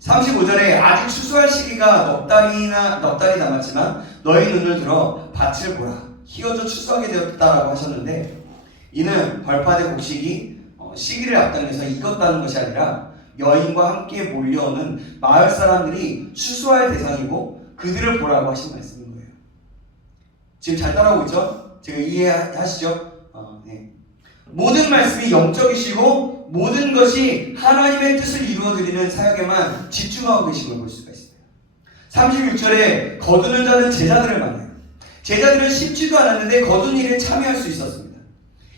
35절에 아직 추수할 시기가 넉 달이 남았지만 너희 눈을 들어 밭을 보라 희어져 추수하게 되었다라고 하셨는데 이는 벌판의 곡식이 시기를 앞당겨서 익었다는 것이 아니라 여인과 함께 몰려오는 마을 사람들이 추수할 대상이고 그들을 보라고 하신 말씀인 거예요. 지금 잘 따라오고 있죠? 지금 이해하시죠? 네. 모든 말씀이 영적이시고 모든 것이 하나님의 뜻을 이루어드리는 사역에만 집중하고 계신 걸 볼 수가 있습니다. 36절에 거두는 자는 제자들을 만나요. 제자들은 심지도 않았는데 거둔 일에 참여할 수 있었습니다.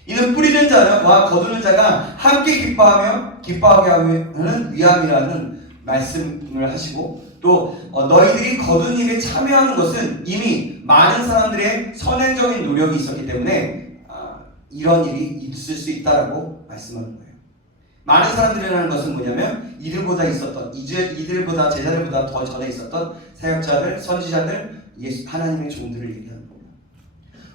이는 뿌리는 자와 거두는 자가 함께 기뻐하게 하는 위함이라는 말씀을 하시고 또 너희들이 거둔 일에 참여하는 것은 이미 많은 사람들의 선행적인 노력이 있었기 때문에 이런 일이 있을 수 있다라고 말씀하는 거예요. 많은 사람들이라는 것은 뭐냐면 이들보다 제자들보다 더 전에 있었던 사역자들, 선지자들, 하나님의 종들을 얘기하는 겁니다.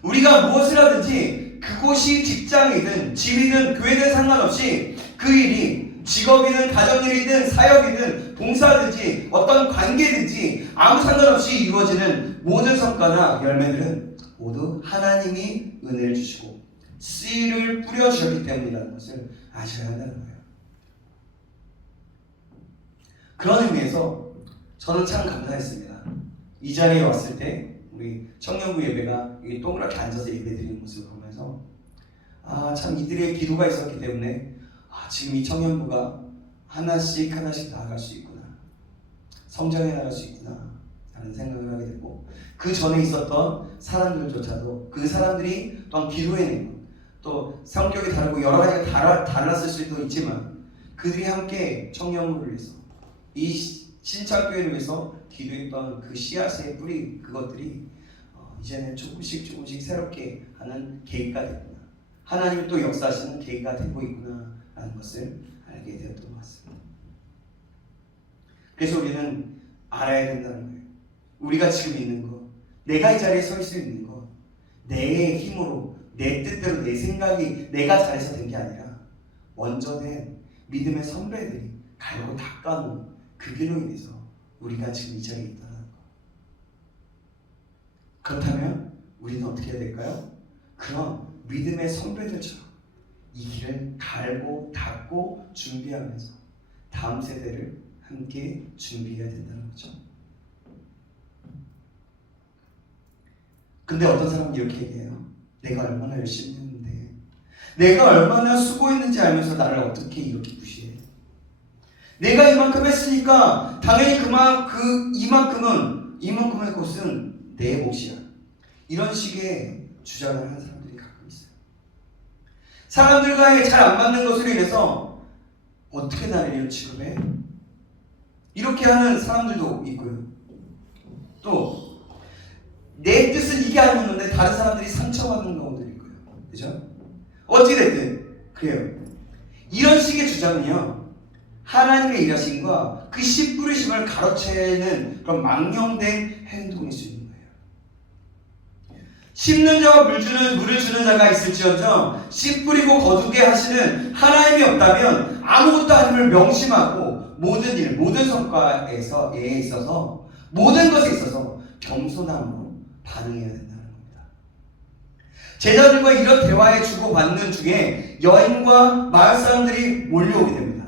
우리가 무엇을 하든지 그곳이 직장이든 집이든 교회든 상관없이 그 일이 직업이든 가정일이든 사역이든 봉사든지 어떤 관계든지 아무 상관없이 이루어지는 모든 성과나 열매들은 모두 하나님이 은혜를 주시고 씨를 뿌려주셨기 때문이라는 것을 아셔야 한다는 거예요. 그런 의미에서 저는 참 감사했습니다. 이 자리에 왔을 때 우리 청년부 예배가 동그랗게 앉아서 예배드리는 모습을 보면서 참 이들의 기도가 있었기 때문에 지금 이 청년부가 하나씩 나아갈 수 있구나, 성장해 나갈 수 있구나 라는 생각을 하게 되고 그 전에 있었던 사람들조차도 그 사람들이 또한 기도해내고 또 성격이 다르고 여러 가지가 달랐을 수도 있지만 그들이 함께 청년부를 위해서 이 신창교회를 위해서 기도했던 그 씨앗의 뿌리 그것들이 이제는 조금씩 새롭게 하는 계기가 됐구나. 하나님이 또 역사하시는 계기가 되고 있구나 라는 것을 알게 되었던 것 같습니다. 그래서 우리는 알아야 된다는 거예요. 우리가 지금 있는 것, 내가 이 자리에 설 수 있는 것, 내 힘으로, 내 뜻대로, 내 생각이 내가 잘해서 된 게 아니라 먼저 된 믿음의 선배들이 갈고 닦아놓은 그 길로 인해서 우리가 지금 이 자리에 있다는 것. 그렇다면 우리는 어떻게 해야 될까요? 그런 믿음의 선배들처럼 이 길을 갈고 닦고 준비하면서 다음 세대를 함께 준비해야 된다는 거죠. 근데 어떤 사람은 이렇게 얘기해요. 내가 얼마나 열심히 했는데, 내가 얼마나 수고했는지 알면서 나를 어떻게 이렇게 무시해? 내가 이만큼 했으니까 당연히 이만큼의 것은 내 몫이야. 이런 식의 주장을 하는 사람들이 가끔 있어요. 사람들과의 잘 안 맞는 것으로 인해서 어떻게 나를 이런 취급해? 이렇게 하는 사람들도 있고요. 또 내 뜻은 이게 아니었는데 다른 사람들이 상처받는 경우들이 있고요. 그죠? 어찌됐든 그래요. 이런 식의 주장은요, 하나님의 일하심과 그 씨 뿌리심을 가로채는 그런 망령된 행동일 수 있는 거예요. 심는 자와 물을 주는 자가 있을지언정 씨 뿌리고 거두게 하시는 하나님이 없다면 아무것도 아님을 명심하고 모든 일, 모든 성과에 있어서 모든 것에 있어서 겸손함으로 반응해야 된다는 겁니다. 제자들과 이런 대화에 주고받는 중에 여인과 마을 사람들이 몰려오게 됩니다.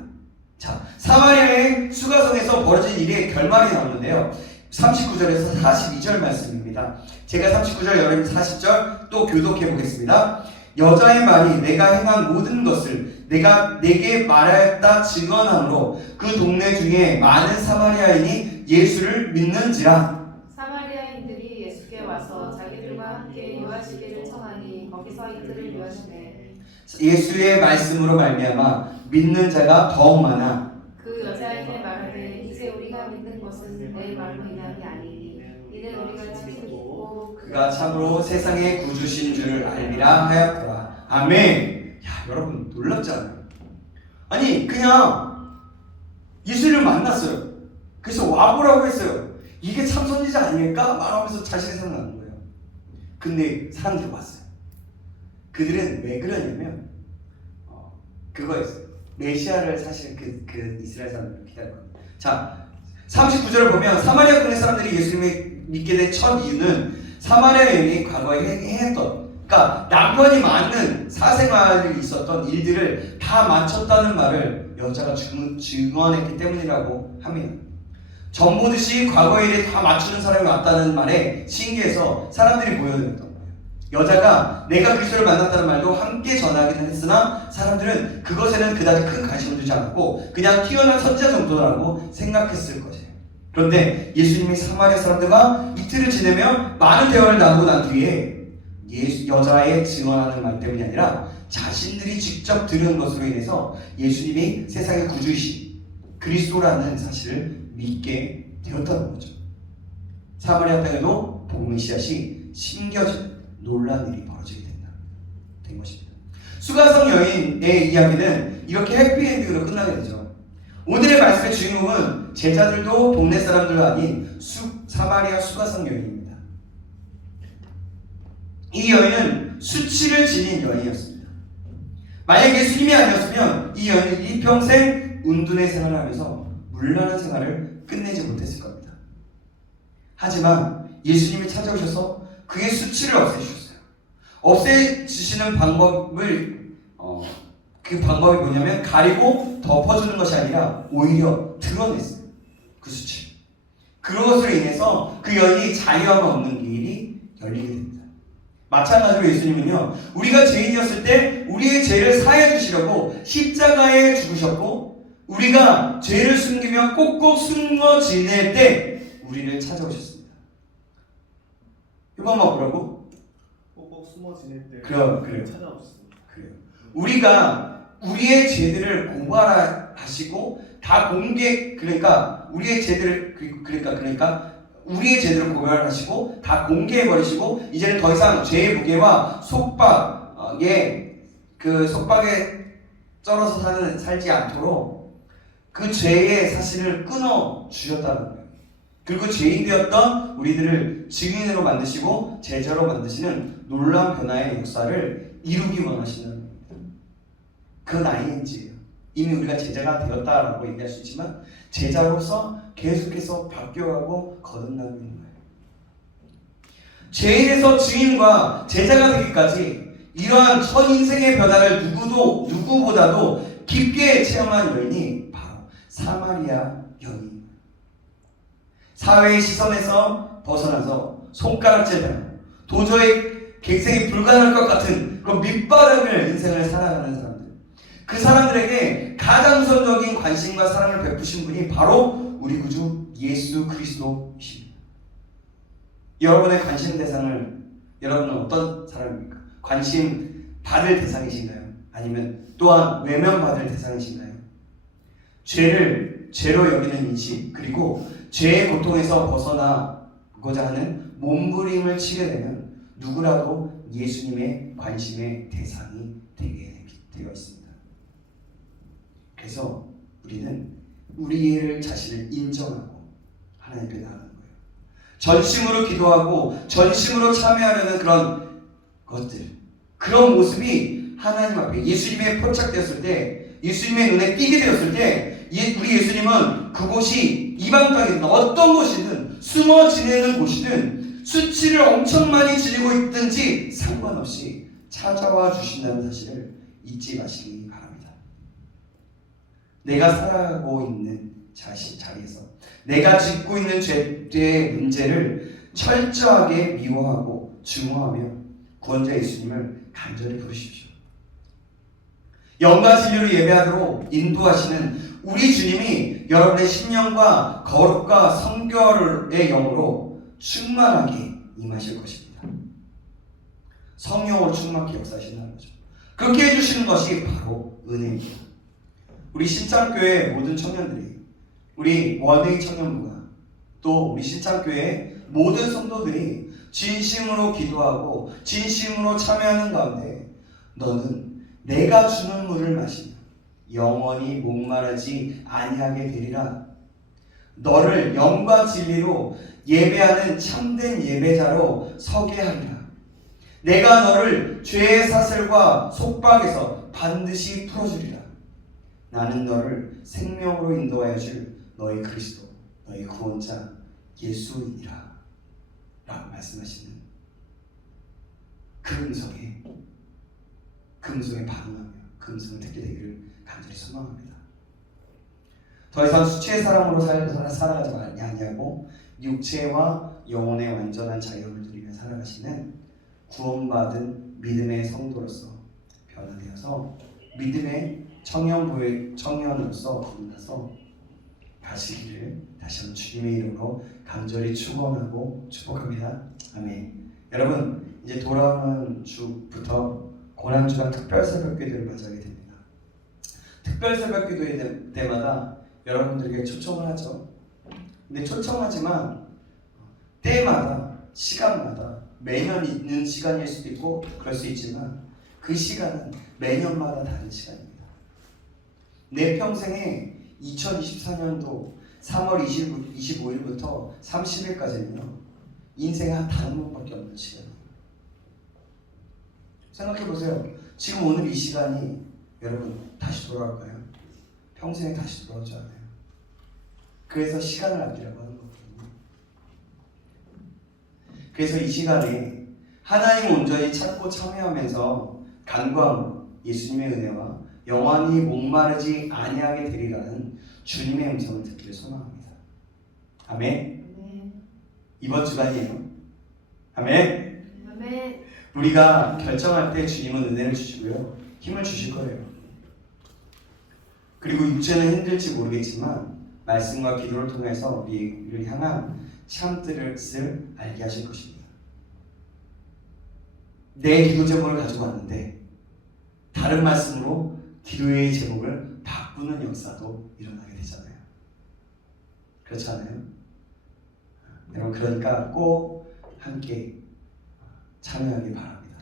자, 사마리아의 수가성에서 벌어진 일의 결말이 나오는데요. 39절에서 42절 말씀입니다. 제가 39절, 여러분 40절 또 교독해 보겠습니다. 여자의 말이 내가 행한 모든 것을 내게 말하였다 증언함으로 그 동네 중에 많은 사마리아인이 예수를 믿는지라. 사마리아인들이 예수께 와서 자기들과 함께 유하시기를 청하니 거기서 이들을 유하시네. 예수의 말씀으로 말미암아 믿는 자가 더욱 많아. 그 여자에게 말하되 이제 우리가 믿는 것은 내 말로 인함이 아니니 이는 우리가 지키고 그가 참으로 세상의 구주신 줄을 알리라 하였더라. 아멘. 야, 여러분 놀랍잖아요. 아니 그냥 예수를 만났어요. 그래서 와보라고 했어요. 이게 참 선지자 아닐까? 말하면서 자신이 생각나는 거예요. 근데 사람들이 왔어요. 그들은 왜 그러냐면 그거였어요. 메시아를 사실 그 이스라엘 사람들이 기다렸거든요. 자, 39절을 보면 사마리아 동네 사람들이 예수님을 믿게 된 첫 이유는 사마리아 여인이 과거에 행했던, 그러니까 남편이 많은 사생활이 있었던 일들을 다 마쳤다는 말을 여자가 증언했기 때문이라고 합니다. 전보듯이 과거의 일을 다 맞추는 사람이 왔다는 말에 신기해서 사람들이 모여들었던 거예요. 여자가 내가 그리스도를 만났다는 말도 함께 전하기는 했으나 사람들은 그것에는 그다지 큰 관심을 두지 않았고 그냥 뛰어난 선지자 정도라고 생각했을 것이에요. 그런데 예수님이 사마리아 사람들과 이틀을 지내며 많은 대화를 나누고 난 뒤에 여자의 증언하는 말 때문이 아니라 자신들이 직접 들은 것으로 인해서 예수님이 세상의 구주이신 그리스도라는 사실을 믿게 되었다는 거죠. 사마리아 땅에도 복음의 씨앗이 심겨진 놀라운 일이 벌어지게 된 것입니다. 수가성 여인의 이야기는 이렇게 해피엔딩으로 끝나게 되죠. 오늘의 말씀의 주인공은 제자들도 동네 사람들도 아닌 사마리아 수가성 여인입니다. 이 여인은 수치를 지닌 여인이었습니다. 만약 예수님이 아니었으면 이 여인은 일평생 운둔의 생활을 하면서 문란한 생활을 끝내지 못했을 겁니다. 하지만 예수님이 찾아오셔서 그의 수치를 없애주셨어요. 없애주시는 방법을 그 방법이 뭐냐면 가리고 덮어주는 것이 아니라 오히려 드러냈어요. 그 수치를. 그것으로 인해서 그 여인이 자유함 없는 길이 열리게 됩니다. 마찬가지로 예수님은요, 우리가 죄인이었을 때 우리의 죄를 사해 주시려고 십자가에 죽으셨고 우리가 죄를 숨기며 꼭꼭 숨어 지낼 때 우리를 찾아오셨습니다. 이번 뭐라고? 꼭꼭 숨어 지낼 때 그래요. 찾아오셨습니다. 그래요. 우리가 우리의 죄들을 고발하시고 다 공개, 그러니까 우리의 죄들을 그러니까 우리의 죄를 고발하시고 다 공개해버리시고 이제는 더 이상 죄의 무게와 속박에 쩔어서 살지 않도록 그 죄의 사실을 끊어 주셨다는 거예요. 그리고 죄인 되었던 우리들을 증인으로 만드시고 제자로 만드시는 놀라운 변화의 역사를 이루기 원하시는 겁니다. 그건 ING예요. 이미 우리가 제자가 되었다라고 얘기할 수 있지만 제자로서 계속해서 바뀌어가고 거듭나고 있는 거예요. 죄인에서 증인과 제자가 되기까지 이러한 첫 인생의 변화를 누구보다도 깊게 체험한 여인이 바로 사마리아 여인입니다. 사회의 시선에서 벗어나서 손가락질하고 도저히 객생이 불가능할 것 같은 그런 밑바닥을 인생을 살아가는 사람들, 그 사람들에게 가장 우선적인 관심과 사랑을 베푸신 분이 바로 우리 구주 예수 그리스도이십니다. 여러분의 관심 대상을 여러분은 어떤 사람입니까? 관심 받을 대상이신가요? 아니면 또한 외면받을 대상이신가요? 죄를 죄로 여기는 인식, 그리고 죄의 고통에서 벗어나고자 하는 몸부림을 치게 되면 누구라도 예수님의 관심의 대상이 되게 되어 있습니다. 그래서 우리는 우리의 자신을 인정하고 하나님 앞에 나가는 거예요. 전심으로 기도하고 전심으로 참여하려는 그런 것들, 그런 모습이 하나님 앞에 예수님에 포착되었을 때, 예수님의 눈에 띄게 되었을 때 우리 예수님은 그곳이 이방 땅이든 어떤 곳이든 숨어 지내는 곳이든 수치를 엄청 많이 지니고 있든지 상관없이 찾아와 주신다는 사실을 잊지 마시기 바랍니다. 내가 살아가고 있는 자리에서 내가 짓고 있는 죄의 문제를 철저하게 미워하고 증오하며 구원자 예수님을 간절히 부르십시오. 영과 진리로 예배하도록 인도하시는 우리 주님이 여러분의 심령과 거룩과 성결의 영으로 충만하게 임하실 것입니다. 성령으로 충만하게 역사하신다는 거죠. 그렇게 해주시는 것이 바로 은혜입니다. 우리 신창교회 모든 청년들이, 우리 원의 청년부가, 또 우리 신창교회 모든 성도들이 진심으로 기도하고 진심으로 참여하는 가운데 너는 내가 주는 물을 마시며 영원히 목마르지 아니하게 되리라. 너를 영과 진리로 예배하는 참된 예배자로 서게 하리라. 내가 너를 죄의 사슬과 속박에서 반드시 풀어주리라. 나는 너를 생명으로 인도하여 줄 너희 그리스도, 너희 구원자 예수이니라 라고 말씀하시는 그 음성에 반응하며 그 음성을 듣게 되기를 간절히 소망합니다. 더 이상 수치의 사랑으로 살아가지 아니하고 육체와 영혼의 완전한 자유를 누리며 살아가시는 구원받은 믿음의 성도로서 변화되어서 믿음의 청년으로서 거듭나서 가시기를 다시 한번 주님의 이름으로 간절히 축원하고 축복합니다. 아멘. 여러분, 이제 돌아오는 주부터 고난주간 특별새벽기도를 맞이하게 됩니다. 특별새벽기도 때마다 여러분들에게 초청을 하죠. 근데 초청하지만 때마다, 시간마다 매년 있는 시간일 수도 있고 그럴 수 있지만 그 시간은 매년마다 다른 시간입니다. 내 평생에 2024년도 3월 25일부터 30일까지는요 인생에 단 한 번밖에 없는 시간이에요. 생각해보세요. 지금 오늘 이 시간이 여러분 다시 돌아올까요? 평생에 다시 돌아오지 않아요. 그래서 시간을 아끼라고 하는 거거든요. 그래서 이 시간에 하나님 온전히 찾고 참여하면서 간구함으로 예수님의 은혜와 영원히 목마르지 아니하게 되리라는 주님의 음성을 듣기를 소망합니다. 아멘. 이번 주간이에요. 아멘. 아멘. 우리가 결정할 때 주님은 은혜를 주시고요, 힘을 주실 거예요. 그리고 육체는 힘들지 모르겠지만 말씀과 기도를 통해서 우리를 향한 참뜻을 알게 하실 것입니다. 내 기도 제목을 가지고 왔는데 다른 말씀으로 기도의 제목을 바꾸는 역사도 일어나게 되잖아요. 그렇지 않아요? 여러분 그러니까 꼭 함께 참여하길 바랍니다.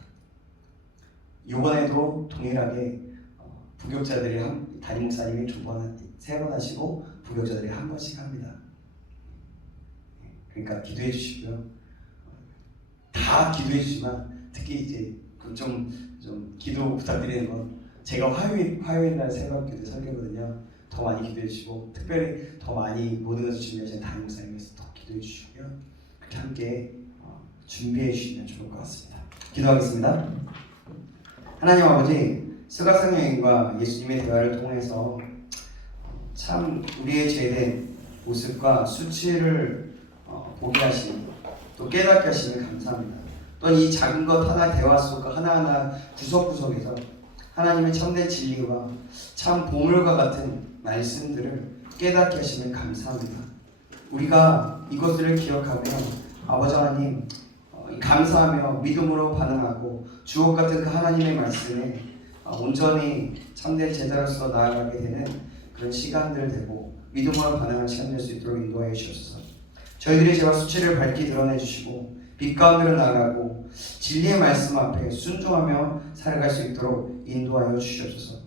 이번에도 동일하게 부교육자들이 담임 목사님이 3번 하시고 부교육자들이 1번씩 합니다. 그러니까 기도해 주시고요. 다 기도해 주지만 특히 이제 좀 기도 부탁드리는 건 제가 화요일 날 새벽 기도 설교거든요. 더 많이 기도해 주시고 특별히 더 많이 모든 것을 준비하신 담임 목사님께서 더 기도해 주시고요. 그렇게 함께 준비해 주시면 좋을 것 같습니다. 기도하겠습니다. 하나님 아버지, 스가상 여인과 예수님의 대화를 통해서 참 우리의 죄된 모습과 수치를 보게 하시고 또 깨닫게 하시면 감사합니다. 또 이 작은 것 하나 대화 속 하나하나 구석구석에서 하나님의 참된 진리와 참 보물과 같은 말씀들을 깨닫게 하시면 감사합니다. 우리가 이것들을 기억하며 아버지 하나님 감사하며 믿음으로 반응하고 주옥 같은 그 하나님의 말씀에 온전히 참된 제자로서 나아가게 되는 그런 시간들 되고 믿음으로 반응하는 시간 될 수 있도록 인도하여 주옵소서. 저희들의 죄와 수치를 밝히 드러내 주시고 빛 가운데로 나가고 진리의 말씀 앞에 순종하며 살아갈 수 있도록 인도하여 주시옵소서.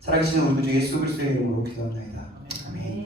살아계신 우리 구주 예수 그리스도의 이름으로 기도합니다. 아멘.